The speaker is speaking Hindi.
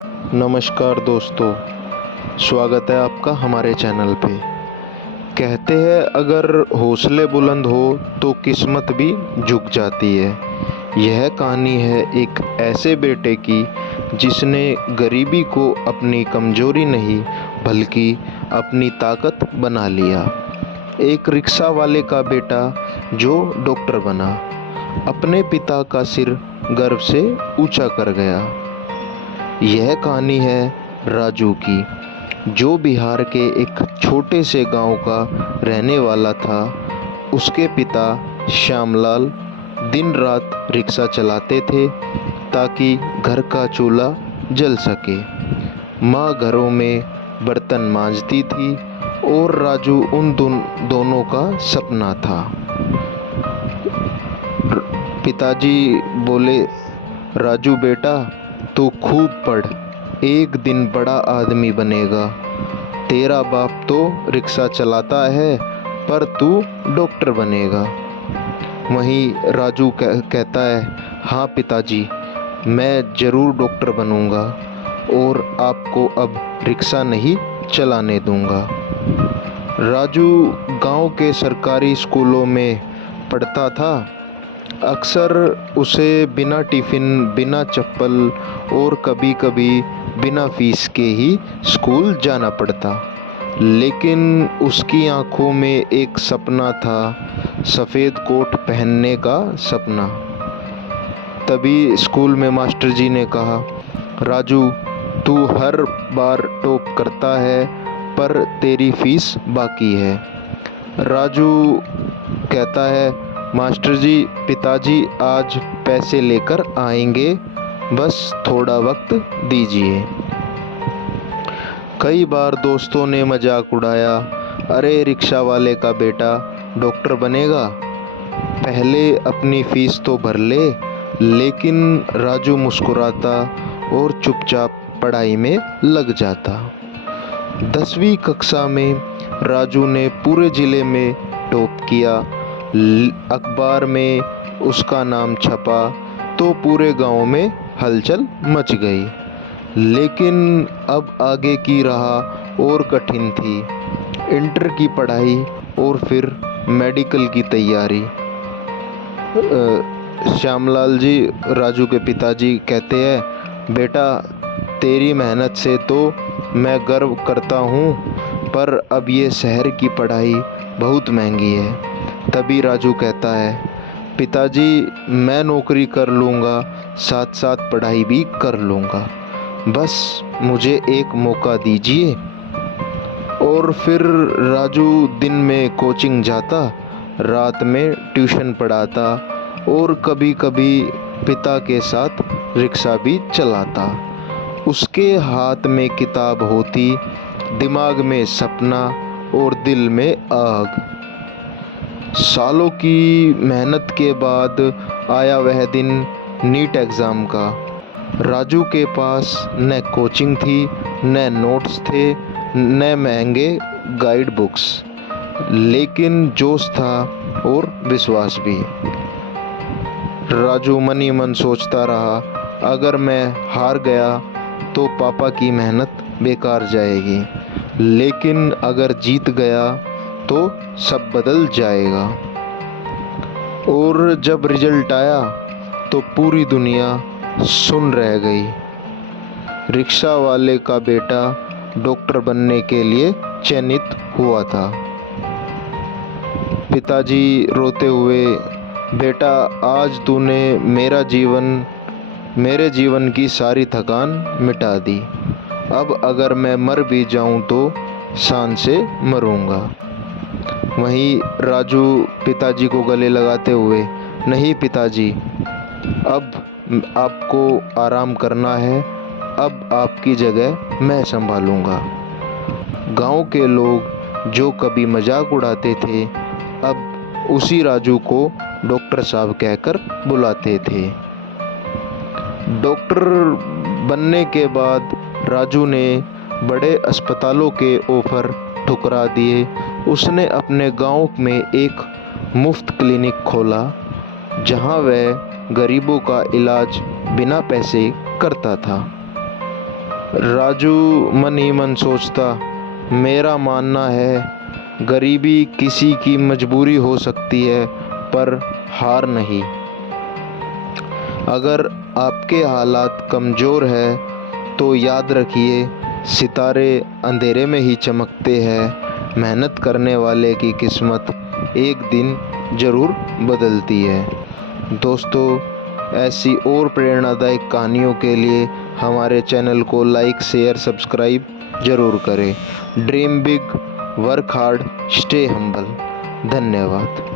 नमस्कार दोस्तों, स्वागत है आपका हमारे चैनल पे। कहते हैं अगर हौसले बुलंद हो तो किस्मत भी झुक जाती है। यह कहानी है एक ऐसे बेटे की जिसने गरीबी को अपनी कमजोरी नहीं बल्कि अपनी ताकत बना लिया। एक रिक्शा वाले का बेटा जो डॉक्टर बना, अपने पिता का सिर गर्व से ऊंचा कर गया। यह कहानी है राजू की, जो बिहार के एक छोटे से गांव का रहने वाला था। उसके पिता श्यामलाल दिन रात रिक्शा चलाते थे ताकि घर का चूल्हा जल सके। माँ घरों में बर्तन मांजती थी और राजू उन दोनों का सपना था। पिताजी बोले, राजू बेटा, तू खूब पढ़, एक दिन बड़ा आदमी बनेगा। तेरा बाप तो रिक्शा चलाता है पर तू डॉक्टर बनेगा। वहीं राजू कहता है, हाँ पिताजी, मैं ज़रूर डॉक्टर बनूंगा और आपको अब रिक्शा नहीं चलाने दूंगा। राजू गांव के सरकारी स्कूलों में पढ़ता था। अक्सर उसे बिना टिफ़िन, बिना चप्पल और कभी-कभी बिना फीस के ही स्कूल जाना पड़ता। लेकिन उसकी आंखों में एक सपना था, सफ़ेद कोट पहनने का सपना। तभी स्कूल में मास्टर जी ने कहा, राजू, तू हर बार टॉप करता है पर तेरी फीस बाकी है। राजू कहता है, मास्टर जी, पिताजी आज पैसे लेकर आएंगे, बस थोड़ा वक्त दीजिए। कई बार दोस्तों ने मजाक उड़ाया, अरे रिक्शा वाले का बेटा डॉक्टर बनेगा, पहले अपनी फीस तो भर ले। लेकिन राजू मुस्कुराता और चुपचाप पढ़ाई में लग जाता। 10वीं कक्षा में राजू ने पूरे ज़िले में टॉप किया। अखबार में उसका नाम छपा तो पूरे गांव में हलचल मच गई। लेकिन अब आगे की राह और कठिन थी। इंटर की पढ़ाई और फिर मेडिकल की तैयारी। श्यामलाल जी, राजू के पिताजी, कहते हैं, बेटा, तेरी मेहनत से तो मैं गर्व करता हूँ, पर अब ये शहर की पढ़ाई बहुत महंगी है। तभी राजू कहता है, पिताजी, मैं नौकरी कर लूँगा, साथ साथ पढ़ाई भी कर लूँगा, बस मुझे एक मौका दीजिए। और फिर राजू दिन में कोचिंग जाता, रात में ट्यूशन पढ़ाता और कभी कभी पिता के साथ रिक्शा भी चलाता। उसके हाथ में किताब होती, दिमाग में सपना और दिल में आग। सालों की मेहनत के बाद आया वह दिन नीट एग्ज़ाम का। राजू के पास न कोचिंग थी, न नोट्स थे, न महंगे गाइड बुक्स, लेकिन जोश था और विश्वास भी। राजू मन ही मन सोचता रहा, अगर मैं हार गया तो पापा की मेहनत बेकार जाएगी, लेकिन अगर जीत गया तो सब बदल जाएगा। और जब रिजल्ट आया तो पूरी दुनिया सुन रह गई। रिक्शा वाले का बेटा डॉक्टर बनने के लिए चयनित हुआ था। पिताजी रोते हुए, बेटा, आज तूने मेरे जीवन की सारी थकान मिटा दी। अब अगर मैं मर भी जाऊं तो शान से मरूंगा। वहीं राजू पिताजी को गले लगाते हुए, नहीं पिताजी, अब आपको आराम करना है, अब आपकी जगह मैं संभालूंगा। गांव के लोग जो कभी मजाक उड़ाते थे, अब उसी राजू को डॉक्टर साहब कहकर बुलाते थे। डॉक्टर बनने के बाद राजू ने बड़े अस्पतालों के ऑफर ठुकरा दिए। उसने अपने गांव में एक मुफ्त क्लिनिक खोला, जहां वह गरीबों का इलाज बिना पैसे करता था। राजू मन ही मन सोचता, मेरा मानना है गरीबी किसी की मजबूरी हो सकती है पर हार नहीं। अगर आपके हालात कमज़ोर है तो याद रखिए, सितारे अंधेरे में ही चमकते हैं। मेहनत करने वाले की किस्मत एक दिन ज़रूर बदलती है। दोस्तों, ऐसी और प्रेरणादायक कहानियों के लिए हमारे चैनल को लाइक, शेयर, सब्सक्राइब ज़रूर करें। Dream big, work hard, stay humble. धन्यवाद।